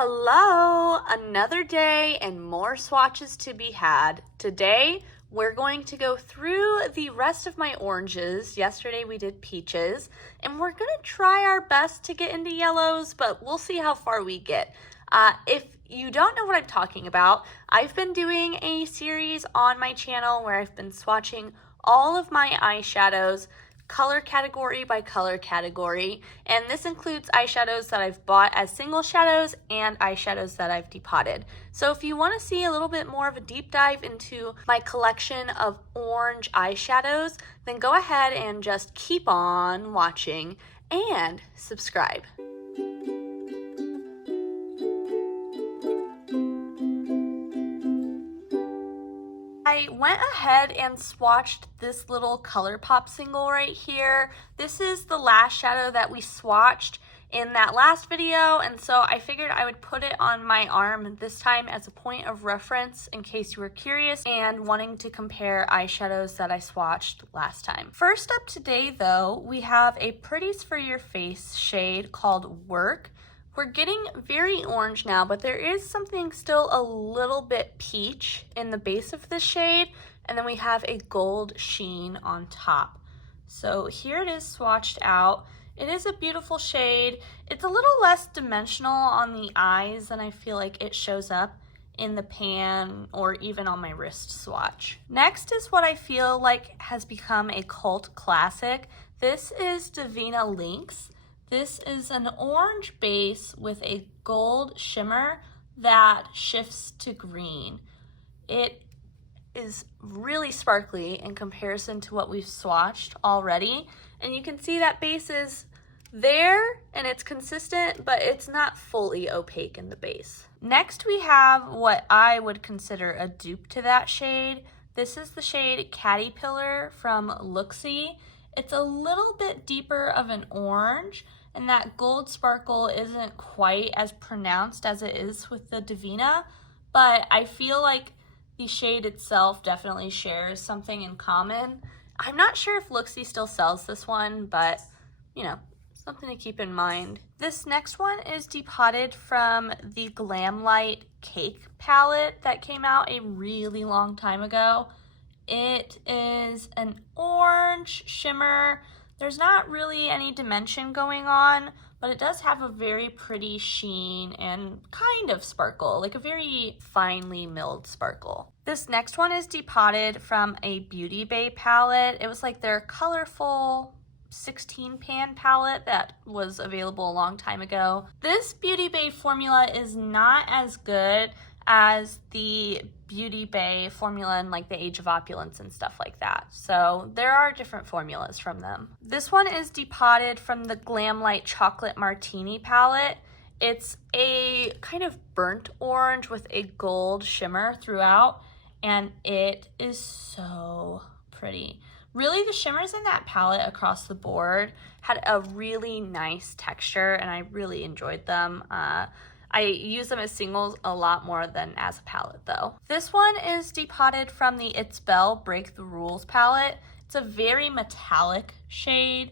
Hello, another day and more swatches to be had. Today, we're going to go through the rest of my oranges. Yesterday we did peaches, and we're gonna try our best to get into yellows, but we'll see how far we get. If you don't know what I'm talking about, I've been doing a series on my channel where I've been swatching all of my eyeshadows color category by color category, and this includes eyeshadows that I've bought as single shadows and eyeshadows that I've depotted. So if you want to see a little bit more of a deep dive into my collection of orange eyeshadows, then go ahead and just keep on watching and subscribe. I went ahead and swatched this little ColourPop single right here. This is the last shadow that we swatched in that last video, and so I figured I would put it on my arm this time as a point of reference in case you were curious and wanting to compare eyeshadows that I swatched last time. First up today though, we have a Pretties for Your Face shade called Work. We're getting very orange now, but there is something still a little bit peach in the base of this shade, and then we have a gold sheen on top. So here it is swatched out. It is a beautiful shade. It's a little less dimensional on the eyes than I feel like it shows up in the pan or even on my wrist swatch. Next is what I feel like has become a cult classic. This is Divina Lynx. This is an orange base with a gold shimmer that shifts to green. It is really sparkly in comparison to what we've swatched already. And you can see that base is there and it's consistent, but it's not fully opaque in the base. Next we have what I would consider a dupe to that shade. This is the shade Caterpillar from Looksy. It's a little bit deeper of an orange, and that gold sparkle isn't quite as pronounced as it is with the Divina, but I feel like the shade itself definitely shares something in common. I'm not sure if Looksy still sells this one, but you know, something to keep in mind. This next one is depotted from the Glamlight Cake palette that came out a really long time ago. It is an orange shimmer. There's not really any dimension going on, but it does have a very pretty sheen and kind of sparkle, like a very finely milled sparkle. This next one is depotted from a Beauty Bay palette. It was like their colorful 16 pan palette that was available a long time ago. This Beauty Bay formula is not as good as the Beauty Bay formula in like the Age of Opulence and stuff like that. So there are different formulas from them. This one is depotted from the Glamlight Chocolate Martini palette. It's a kind of burnt orange with a gold shimmer throughout, and it is so pretty. Really, the shimmers in that palette across the board had a really nice texture, and I really enjoyed them. I use them as singles a lot more than as a palette though. This one is depotted from the It's Belle Break the Rules palette. It's a very metallic shade,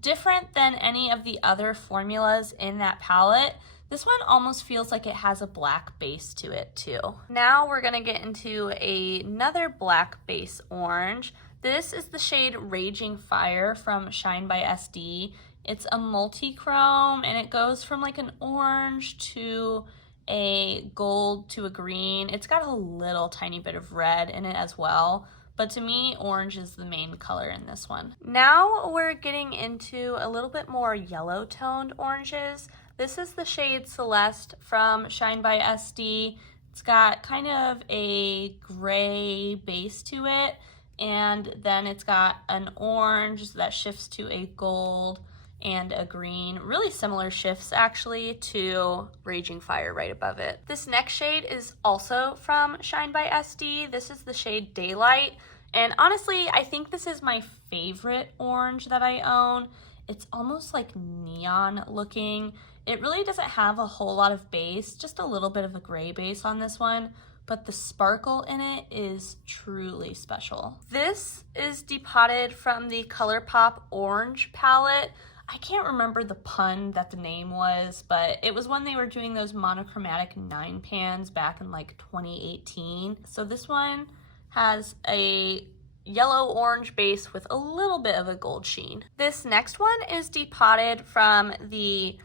different than any of the other formulas in that palette. This one almost feels like it has a black base to it too. Now we're gonna get into another black base orange. This is the shade Raging Fire from Shine by SD. It's a multi-chrome, and it goes from like an orange to a gold to a green. It's got a little tiny bit of red in it as well, but to me, orange is the main color in this one. Now we're getting into a little bit more yellow toned oranges. This is the shade Celeste from Shine by SD. It's got kind of a gray base to it, and then it's got an orange that shifts to a gold and a green. Really similar shifts actually to Raging Fire right above it. This next shade is also from Shine by SD. This is the shade Daylight, and honestly I think this is my favorite orange that I own. It's almost like neon looking. It really doesn't have a whole lot of base, just a little bit of a gray base on this one, but the sparkle in it is truly special. This is depotted from the ColourPop Orange palette. I can't remember the pun that the name was, but it was when they were doing those monochromatic 9 pans back in like 2018. So this one has a yellow-orange base with a little bit of a gold sheen. This next one is depotted from the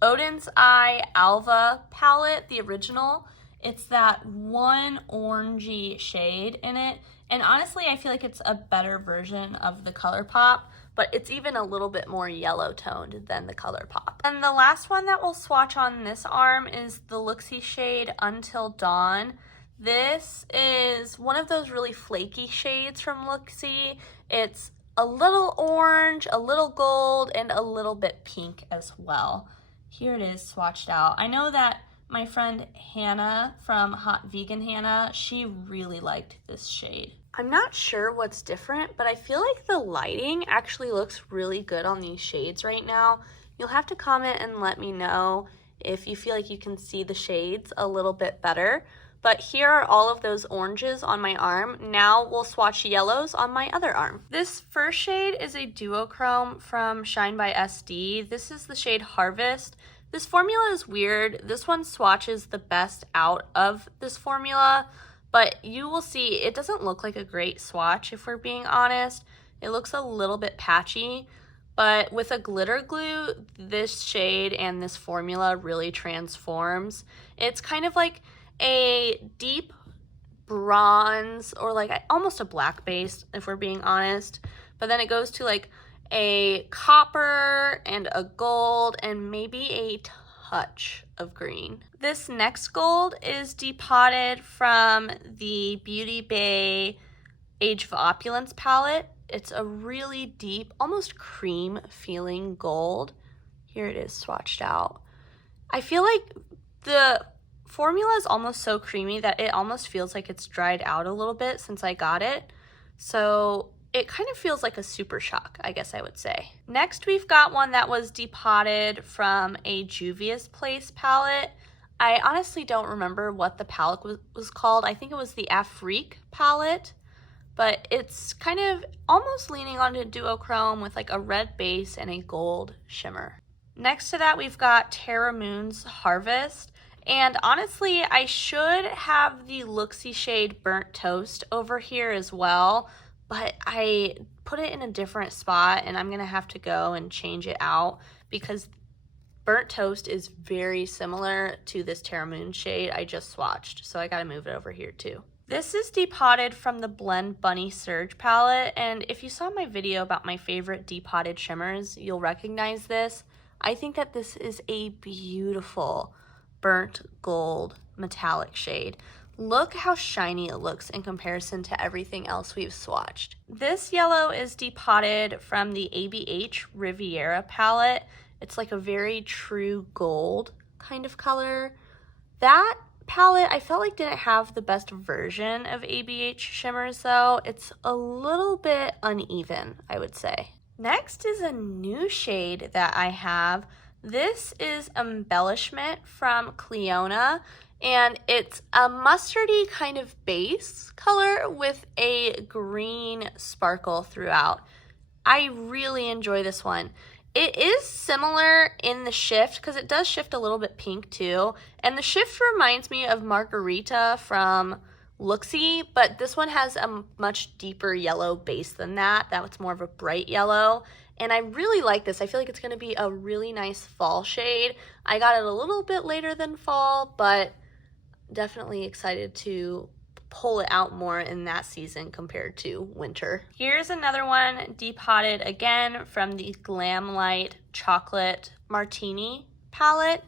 Odin's Eye Alva palette, the original. It's that one orangey shade in it, and honestly I feel like it's a better version of the ColourPop, but it's even a little bit more yellow toned than the ColourPop. And the last one that we'll swatch on this arm is the Luxie shade Until Dawn. This is one of those really flaky shades from Luxie. It's a little orange, a little gold, and a little bit pink as well. Here it is swatched out. I know that my friend Hannah from Hot Vegan Hannah, she really liked this shade. I'm not sure what's different, but I feel like the lighting actually looks really good on these shades right now. You'll have to comment and let me know if you feel like you can see the shades a little bit better. But here are all of those oranges on my arm. Now we'll swatch yellows on my other arm. This first shade is a duochrome from Shine by SD. This is the shade Harvest. This formula is weird. This one swatches the best out of this formula, but you will see it doesn't look like a great swatch if we're being honest. It looks a little bit patchy, but with a glitter glue, this shade and this formula really transforms. It's kind of like a deep bronze or like almost a black base if we're being honest, but then it goes to like a copper and a gold and maybe a touch of green. This next gold is depotted from the Beauty Bay Age of Opulence palette. It's a really deep, almost cream feeling gold. Here it is swatched out. I feel like the formula is almost so creamy that it almost feels like it's dried out a little bit since I got it. So it kind of feels like a super shock, I guess I would say. Next, we've got one that was depotted from a Juvia's Place palette. I honestly don't remember what the palette was called. I think it was the Afrique palette, but it's kind of almost leaning onto duochrome with like a red base and a gold shimmer. Next to that, we've got Terra Moon's Harvest. And honestly, I should have the Luxie shade Burnt Toast over here as well, but I put it in a different spot and I'm gonna have to go and change it out because Burnt Toast is very similar to this Terra Moon shade I just swatched, so I gotta move it over here too. This is depotted from the Blend Bunny Surge palette, and if you saw my video about my favorite depotted shimmers, you'll recognize this. I think that this is a beautiful burnt gold metallic shade. Look how shiny it looks in comparison to everything else we've swatched. This yellow is depotted from the ABH Riviera palette. It's like a very true gold kind of color. That palette I felt like didn't have the best version of ABH shimmers though. It's a little bit uneven, I would say. Next is a new shade that I have. This is Embellishment from Cleona, and it's a mustardy kind of base color with a green sparkle throughout. I really enjoy this one. It is similar in the shift because it does shift a little bit pink too, and the shift reminds me of Margarita from Luxie, but this one has a much deeper yellow base than that. That's more of a bright yellow. And I really like this. I feel like it's going to be a really nice fall shade. I got it a little bit later than fall, but definitely excited to pull it out more in that season compared to winter. Here's another one depotted again from the Glam Light Chocolate Martini palette.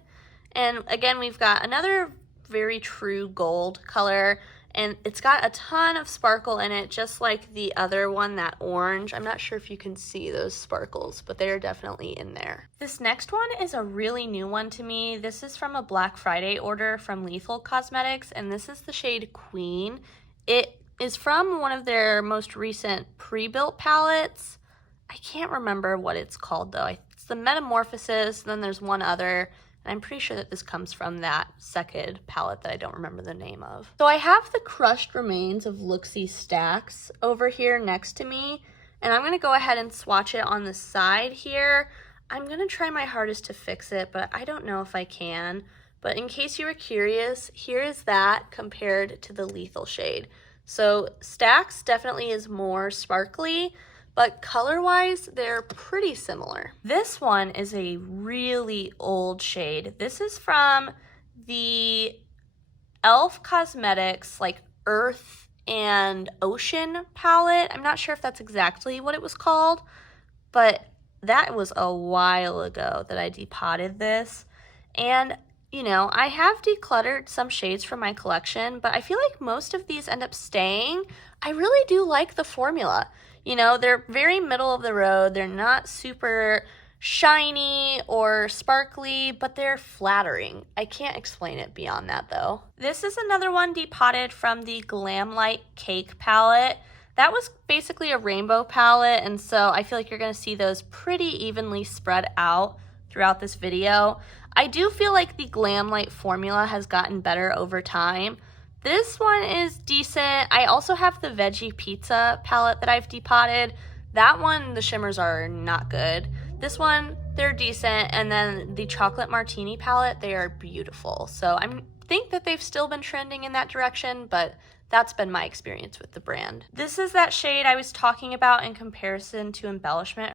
And again, we've got another very true gold color, and it's got a ton of sparkle in it, just like the other one, that orange. I'm not sure if you can see those sparkles, but they're definitely in there. This next one is a really new one to me. This is from a Black Friday order from Lethal Cosmetics, and this is the shade Queen. It is from one of their most recent pre-built palettes. I can't remember what it's called though. It's the Metamorphosis, then there's one other. And I'm pretty sure that this comes from that second palette that I don't remember the name of. So I have the crushed remains of Luxie Stacks over here next to me, and I'm gonna go ahead and swatch it on the side here. I'm gonna try my hardest to fix it, but I don't know if I can. But in case you were curious, here is that compared to the Lethal shade. So Stacks definitely is more sparkly, but color-wise, they're pretty similar. This one is a really old shade. This is from the e.l.f. Cosmetics, like Earth and Ocean palette. I'm not sure if that's exactly what it was called, but that was a while ago that I depotted this. And you know, I have decluttered some shades from my collection, but I feel like most of these end up staying. I really do like the formula. You know, they're very middle of the road. They're not super shiny or sparkly, but they're flattering. I can't explain it beyond that though. This is another one depotted from the Glam Light Cake palette. That was basically a rainbow palette, and so I feel like you're gonna see those pretty evenly spread out throughout this video. I do feel like the Glam Light formula has gotten better over time. This one is decent. I also have the Veggie Pizza palette that I've depotted. That one, the shimmers are not good. This one, they're decent, and then the Chocolate Martini palette, they are beautiful. So I think that they've still been trending in that direction, but that's been my experience with the brand. This is that shade I was talking about in comparison to Embellishment